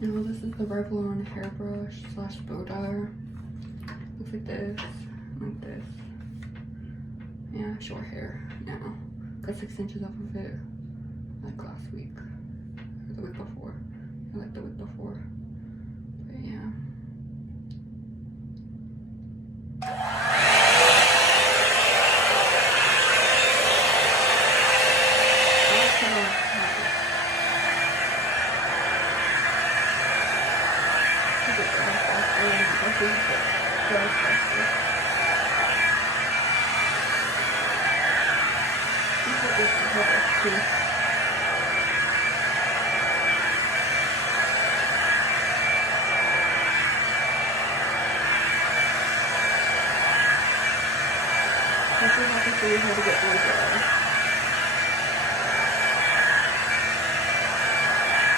Now this is the Revlon hairbrush slash bow dryer. Looks like this, like this. Yeah, short hair now. Got 6 inches off of it like last week. Or the week before. Or like the week before. But yeah. This is how to show you how to get blow dry.